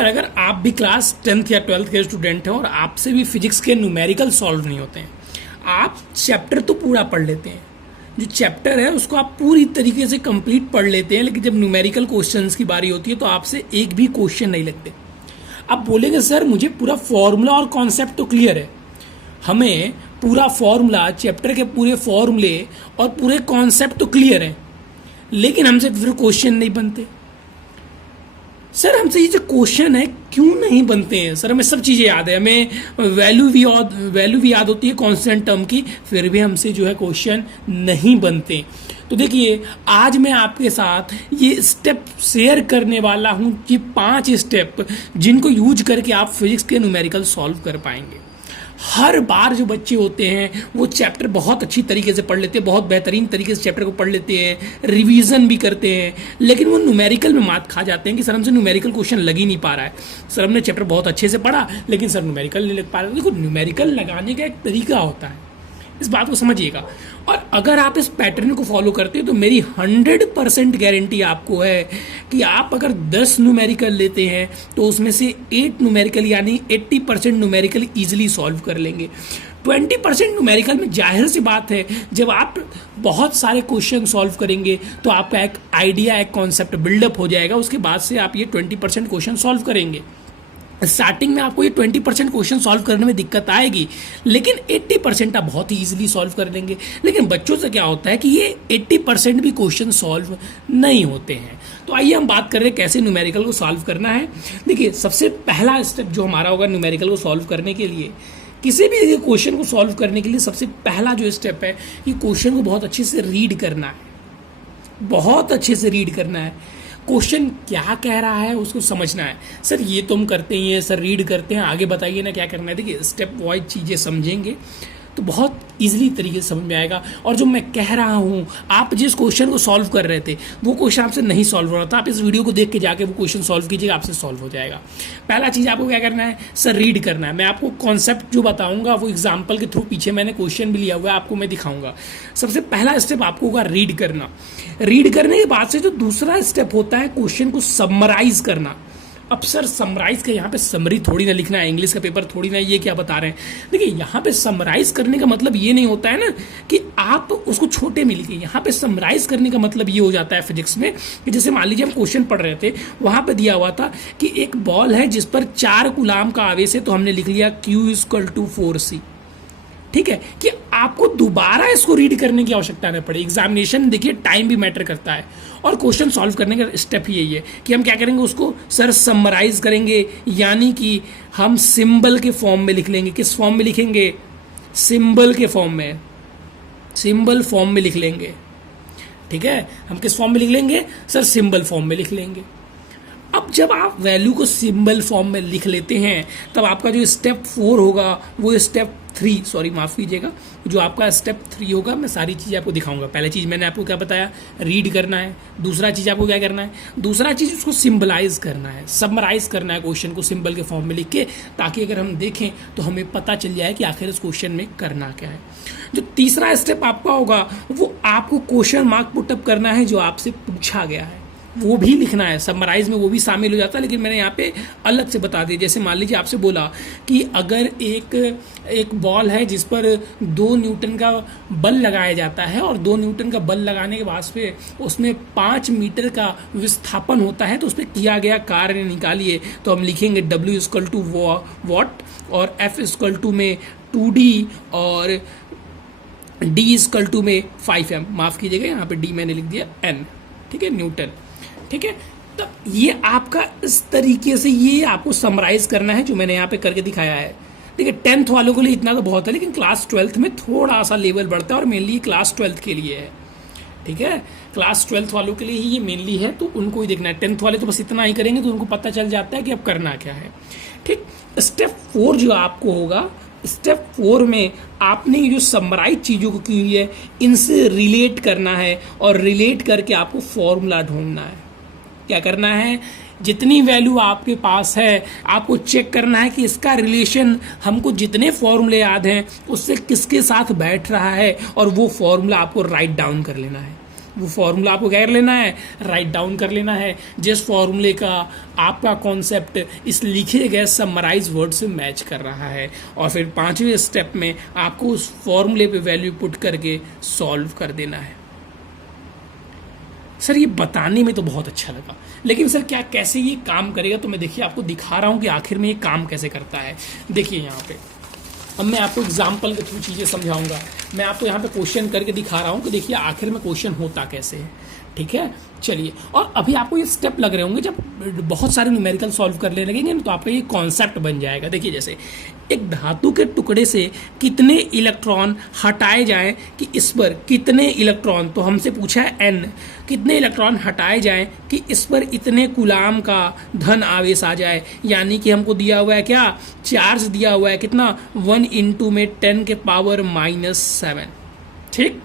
Sir अगर आप भी क्लास 10th या 12th के स्टूडेंट हैं और आपसे भी फिजिक्स के न्यूमेरिकल सॉल्व नहीं होते हैं, आप चैप्टर तो पूरा पढ़ लेते हैं, जो चैप्टर है उसको आप पूरी तरीके से कंप्लीट पढ़ लेते हैं, लेकिन जब न्यूमेरिकल क्वेश्चंस की बारी होती है तो आपसे एक भी क्वेश्चन नहीं लगते। आप बोलेंगे सर मुझे पूरा फॉर्मूला और कॉन्सेप्ट तो क्लियर है, हमें पूरा फॉर्मूला, चैप्टर के पूरे फॉर्मूले और पूरे कॉन्सेप्ट तो क्लियर है, लेकिन हमसे फिर क्वेश्चन नहीं बनते। सर हमसे ये जो क्वेश्चन है क्यों नहीं बनते हैं? सर हमें सब चीज़ें याद है, हमें वैल्यू भी याद होती है कांस्टेंट टर्म की, फिर भी हमसे जो है क्वेश्चन नहीं बनते। तो देखिए आज मैं आपके साथ ये स्टेप शेयर करने वाला हूँ, ये 5 स्टेप जिनको यूज करके आप फिजिक्स के न्यूमेरिकल सॉल्व कर पाएंगे। हर बार जो बच्चे होते हैं वो चैप्टर बहुत अच्छी तरीके से पढ़ लेते हैं, बहुत बेहतरीन तरीके से चैप्टर को पढ़ लेते हैं, रिवीजन भी करते हैं, लेकिन वो न्यूमेरिकल में मात खा जाते हैं कि सर हमसे न्यूमेरिकल क्वेश्चन लग ही नहीं पा रहा है। सर हमने चैप्टर बहुत अच्छे से पढ़ा लेकिन सर न्यूमेरिकल नहीं लग पा रहा है। देखो न्यूमेरिकल लगाने का एक तरीका होता है, इस बात को समझिएगा। और अगर आप इस पैटर्न को फॉलो करते हैं तो मेरी 100% गारंटी आपको है कि आप अगर 10 न्यूमेरिकल लेते हैं तो उसमें से 8 न्यूमेरिकल यानी 80% न्यूमेरिकल ईजिली सॉल्व कर लेंगे। 20% न्यूमेरिकल में जाहिर सी बात है जब आप बहुत सारे क्वेश्चन सॉल्व करेंगे तो आपका एक आइडिया, एक कॉन्सेप्ट बिल्डअप हो जाएगा, उसके बाद से आप ये 20% क्वेश्चन सॉल्व करेंगे। स्टार्टिंग में आपको ये 20% क्वेश्चन सॉल्व करने में दिक्कत आएगी, लेकिन 80% आप बहुत ही ईजिली सॉल्व कर लेंगे। लेकिन बच्चों से क्या होता है कि ये 80% भी क्वेश्चन सॉल्व नहीं होते हैं। तो आइए हम बात कर रहे हैं कैसे न्यूमेरिकल को सॉल्व करना है। देखिए सबसे पहला स्टेप जो हमारा होगा न्यूमेरिकल को सॉल्व करने के लिए, किसी भी क्वेश्चन को सॉल्व करने के लिए सबसे पहला जो स्टेप है कि क्वेश्चन को बहुत अच्छे से रीड करना है, बहुत अच्छे से रीड करना है। क्वेश्चन क्या कह रहा है उसको समझना है। सर ये तो हम करते ही हैं, सर रीड करते हैं, आगे बताइए ना क्या करना है। देखिए स्टेप वाइज चीज़ें समझेंगे तो बहुत इजीली तरीके से समझ में आएगा। और जो मैं कह रहा हूँ, आप जिस क्वेश्चन को सॉल्व कर रहे थे वो क्वेश्चन आपसे नहीं सॉल्व हो रहा था, आप इस वीडियो को देख के जाके वो क्वेश्चन सॉल्व कीजिएगा, आपसे सॉल्व हो जाएगा। पहला चीज़ आपको क्या करना है, सर रीड करना है। मैं आपको कॉन्सेप्ट जो बताऊंगा वो एग्जाम्पल के थ्रू, पीछे मैंने क्वेश्चन भी लिया हुआ है, आपको मैं दिखाऊंगा। सबसे पहला स्टेप आपको होगा रीड करना। रीड करने के बाद से जो दूसरा स्टेप होता है क्वेश्चन को समराइज करना। अब सर समराइज का यहाँ पे समरी थोड़ी ना लिखना है, इंग्लिश का पेपर थोड़ी ना, ये क्या बता रहे हैं। देखिए यहाँ पे समराइज करने का मतलब ये नहीं होता है ना कि आप उसको छोटे में लिखिए। यहाँ पे समराइज करने का मतलब ये हो जाता है फिजिक्स में कि जैसे मान लीजिए हम क्वेश्चन पढ़ रहे थे, वहाँ पे दिया हुआ था कि एक बॉल है जिस पर 4 कूलाम का आवेश है, तो हमने लिख लिया Q = 4C। ठीक है, कि आपको दोबारा इसको रीड करने की आवश्यकता न पड़े। एग्जामिनेशन देखिए टाइम भी मैटर करता है, और क्वेश्चन सॉल्व करने का स्टेप ही यही है कि हम क्या करेंगे, उसको सर समराइज करेंगे, यानी कि हम सिंबल के फॉर्म में लिख लेंगे। किस फॉर्म में लिखेंगे, सिंबल के फॉर्म में, सिंबल फॉर्म में लिख लेंगे। ठीक है, हम किस फॉर्म में लिख लेंगे, सर सिंबल फॉर्म में लिख लेंगे। अब जब आप वैल्यू को सिंबल फॉर्म में लिख लेते हैं तब आपका जो स्टेप 4 होगा वो स्टेप 3, सॉरी माफ कीजिएगा, जो आपका स्टेप 3 होगा, मैं सारी चीज़ आपको दिखाऊंगा। पहले चीज़ मैंने आपको क्या बताया, रीड करना है। दूसरा चीज़ आपको क्या करना है, दूसरा चीज़ उसको सिंबलाइज करना है, समराइज करना है क्वेश्चन को सिंबल के फॉर्म में लिख के, ताकि अगर हम देखें तो हमें पता चल जाए कि आखिर इस क्वेश्चन में करना क्या है। जो तीसरा स्टेप आपका होगा वो आपको क्वेश्चन मार्क पुटअप करना है जो आपसे पूछा गया है, वो भी लिखना है। समराइज में वो भी शामिल हो जाता है, लेकिन मैंने यहाँ पे अलग से बता दिया। जैसे मान लीजिए आपसे बोला कि अगर एक बॉल है जिस पर 2 न्यूटन का बल लगाया जाता है, और 2 न्यूटन का बल लगाने के बाद पे उसमें 5 मीटर का विस्थापन होता है, तो उस पर किया गया कार्य निकालिए। तो हम लिखेंगे W = वॉट, और F = में 2D, और D = में 5M। माफ कीजिएगा यहाँ पे D मैंने लिख दिया N, ठीक है, न्यूटन। ठीक है, तो ये आपका इस तरीके से ये आपको समराइज करना है जो मैंने यहाँ पे करके दिखाया है। देखिए 10th वालों के लिए इतना तो बहुत है, लेकिन क्लास 12th में थोड़ा सा लेवल बढ़ता है, और मेनली क्लास 12th के लिए है। ठीक है, क्लास 12th वालों के लिए ही ये मेनली है, तो उनको ही देखना है। 10th वाले तो बस इतना ही करेंगे तो उनको पता चल जाता है कि अब करना क्या है। ठीक, स्टेप 4 जो आपको होगा, स्टेप 4 में आपने जो समराइज चीज़ों को की हुई है इनसे रिलेट करना है, और रिलेट करके आपको फॉर्मूला ढूंढना है। क्या करना है, जितनी वैल्यू आपके पास है आपको चेक करना है कि इसका रिलेशन हमको जितने फॉर्मूले याद हैं उससे किसके साथ बैठ रहा है, और वो फॉर्मूला आपको राइट डाउन कर लेना है। वो फॉर्मूला आपको क्या कर लेना है, राइट डाउन कर लेना है जिस फॉर्मूले का आपका कॉन्सेप्ट इस लिखे गए समराइज वर्ड से मैच कर रहा है। और फिर 5वें स्टेप में आपको उस फॉर्मूले पे वैल्यू पुट करके सॉल्व कर देना है। सर ये बताने में तो बहुत अच्छा लगा, लेकिन सर क्या कैसे ये काम करेगा, तो मैं देखिए आपको दिखा रहा हूँ कि आखिर में ये काम कैसे करता है। देखिए यहाँ पे अब मैं आपको एग्जाम्पल के थ्रू चीज़ें समझाऊंगा। मैं आपको यहाँ पे क्वेश्चन करके दिखा रहा हूँ कि देखिए आखिर में क्वेश्चन होता कैसे है, ठीक है। चलिए, और अभी आपको ये स्टेप लग रहे होंगे, जब बहुत सारे न्यूमेरिकल सॉल्व करने लगेंगे ना तो आपका ये कॉन्सेप्ट बन जाएगा। देखिए जैसे एक धातु के टुकड़े से कितने इलेक्ट्रॉन हटाए जाएं कि इस पर कितने इलेक्ट्रॉन, तो हमसे पूछा है n, कितने इलेक्ट्रॉन हटाए जाएं कि इस पर इतने कूलाम का धन आवेश आ जाए। यानी कि हमको दिया हुआ है क्या, चार्ज दिया हुआ है कितना, 1 × में 10 के पावर -7, ठीक,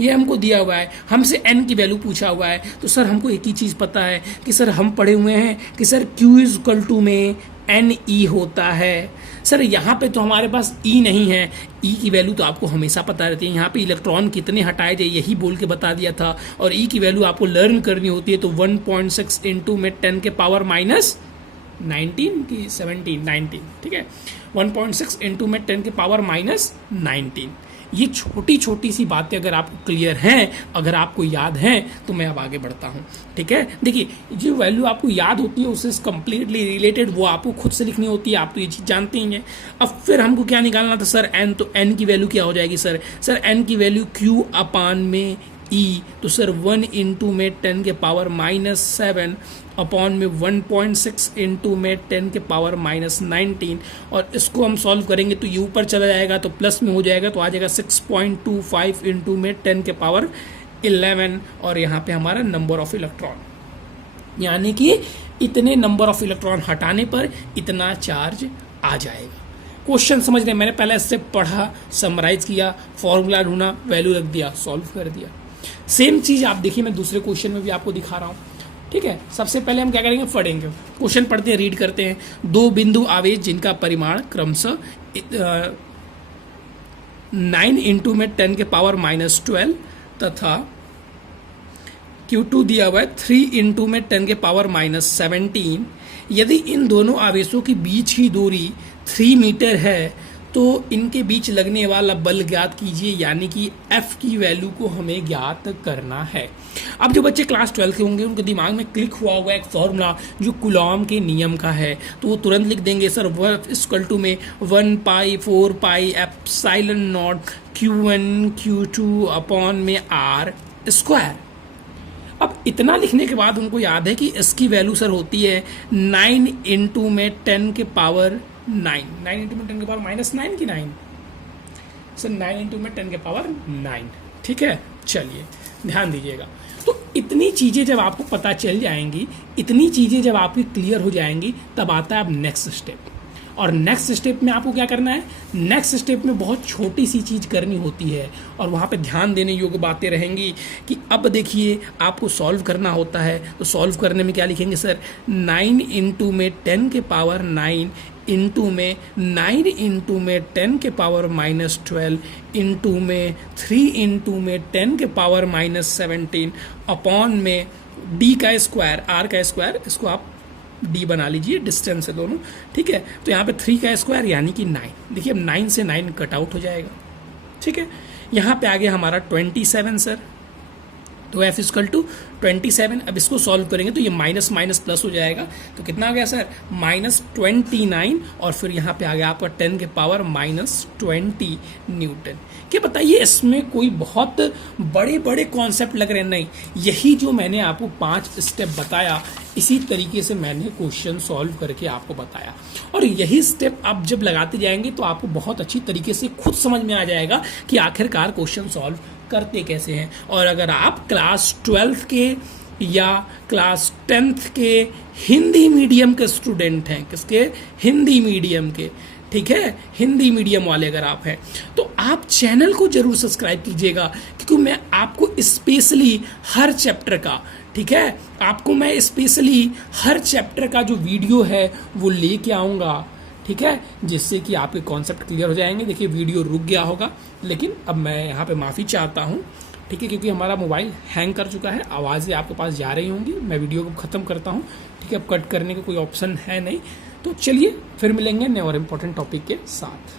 ये हमको दिया हुआ है। हमसे n की वैल्यू पूछा हुआ है। तो सर हमको एक ही चीज़ पता है कि सर हम पढ़े हुए हैं कि सर Q में NE होता है। सर यहाँ पे तो हमारे पास E नहीं है, E की वैल्यू तो आपको हमेशा पता रहती है। यहाँ पे इलेक्ट्रॉन कितने हटाए जाए यही बोल के बता दिया था, और E की वैल्यू आपको लर्न करनी होती है। तो 1.6 × में 10 के पावर -19 की 17, 19, ठीक है, 1.6 × में 10 के पावर -19। ये छोटी छोटी सी बातें अगर आपको क्लियर हैं, अगर आपको याद हैं, तो मैं अब आगे बढ़ता हूँ, ठीक है। देखिए जो वैल्यू आपको याद होती है उससे कंप्लीटली रिलेटेड वो आपको खुद से लिखनी होती है, आप तो ये चीज़ जानते ही हैं। अब फिर हमको क्या निकालना था सर, n, तो n की वैल्यू क्या हो जाएगी सर n की वैल्यू Q में E, तो सर 1 × में 10 के पावर -7 अपॉन में 1.6 × में 10 के पावर -19, और इसको हम सॉल्व करेंगे तो ये ऊपर चला जाएगा तो प्लस में हो जाएगा, तो आ जाएगा 6.25 × में 10 के पावर 11, और यहाँ पे हमारा नंबर ऑफ इलेक्ट्रॉन, यानी कि इतने नंबर ऑफ इलेक्ट्रॉन हटाने पर इतना चार्ज आ जाएगा। क्वेश्चन समझ रहे हैं, मैंने पहले स्टेप पढ़ा, समराइज किया, फॉर्मूला ढूंढा, वैल्यू रख दिया, सॉल्व कर दिया। सेम चीज़ आप देखिए मैं दूसरे क्वेश्चन में भी आपको दिखा रहा हूँ, ठीक है। सबसे पहले हम क्या करेंगे, पढ़ेंगे क्वेश्चन, पढ़ते हैं, रीड करते हैं। 2 बिंदु आवेश जिनका परिमाण क्रमशः 9 × में 10 के पावर -12 तथा Q2 दिया हुआ है 3 × में 10 के पावर -17। यदि इन दोनों आवेशों के बीच की दूरी 3 मीटर है तो इनके बीच लगने वाला बल ज्ञात कीजिए, यानी कि F की वैल्यू को हमें ज्ञात करना है। अब जो बच्चे क्लास 12 के होंगे उनके दिमाग में क्लिक हुआ होगा एक फॉर्मूला जो कूलॉम के नियम का है, तो वो तुरंत लिख देंगे सर F में 1π4πε0 Q1 Q2 अपॉन में R²। अब इतना लिखने के बाद उनको याद है कि इसकी वैल्यू सर होती है 9 × में 10 के पावर 9 × में 10 के पावर -9 की 9 सर 9 × में 10 के पावर 9, ठीक है। चलिए ध्यान दीजिएगा, तो इतनी चीज़ें जब आपको पता चल जाएंगी, इतनी चीज़ें जब आपकी क्लियर हो जाएंगी, तब आता है अब नेक्स्ट स्टेप। और नेक्स्ट स्टेप में आपको क्या करना है, नेक्स्ट स्टेप में बहुत छोटी सी चीज़ करनी होती है, और वहाँ पे ध्यान देने योग्य बातें रहेंगी कि अब देखिए आपको सॉल्व करना होता है। तो सॉल्व करने में क्या लिखेंगे सर, 9 × में 10 के पावर 9 × में 9 × में 10 के पावर -12 × में 3 × में 10 के पावर -17 अपॉन में d का स्क्वायर, r का स्क्वायर, इसको आप d बना लीजिए, डिस्टेंस है दोनों, ठीक है। तो यहाँ पे 3 का स्क्वायर यानी कि 9, देखिए अब 9 से 9 कट आउट हो जाएगा, ठीक है। यहाँ पे आ गया हमारा 27 सर, तो F = 27। अब इसको सॉल्व करेंगे तो ये माइनस माइनस प्लस हो जाएगा, तो कितना आ गया सर -29, और फिर यहाँ पे आ गया आपका 10 के पावर -20 न्यूटन। क्या बताइए इसमें कोई बहुत बड़े बड़े कॉन्सेप्ट लग रहे हैं? नहीं, यही जो मैंने आपको 5 स्टेप बताया इसी तरीके से मैंने क्वेश्चन सॉल्व करके आपको बताया, और यही स्टेप आप जब लगाते जाएंगे तो आपको बहुत अच्छी तरीके से खुद समझ में आ जाएगा कि आखिरकार क्वेश्चन सॉल्व करते कैसे हैं। और अगर आप क्लास 12 के या क्लास 10th के हिंदी मीडियम के स्टूडेंट हैं, किसके, हिंदी मीडियम के, ठीक है, हिंदी मीडियम वाले अगर आप हैं, तो आप चैनल को जरूर सब्सक्राइब कीजिएगा, क्योंकि मैं आपको स्पेशली हर चैप्टर का, ठीक है, आपको मैं स्पेशली हर चैप्टर का जो वीडियो है वो लेके आऊँगा, ठीक है, जिससे कि आपके कॉन्सेप्ट क्लियर हो जाएंगे। देखिए वीडियो रुक गया होगा, लेकिन अब मैं यहाँ पे माफ़ी चाहता हूँ, ठीक है, क्योंकि हमारा मोबाइल हैंग कर चुका है, आवाज़ें आपके पास जा रही होंगी। मैं वीडियो को ख़त्म करता हूँ, ठीक है, अब कट करने का कोई ऑप्शन है नहीं। तो चलिए फिर मिलेंगे नए और इम्पोर्टेंट टॉपिक के साथ।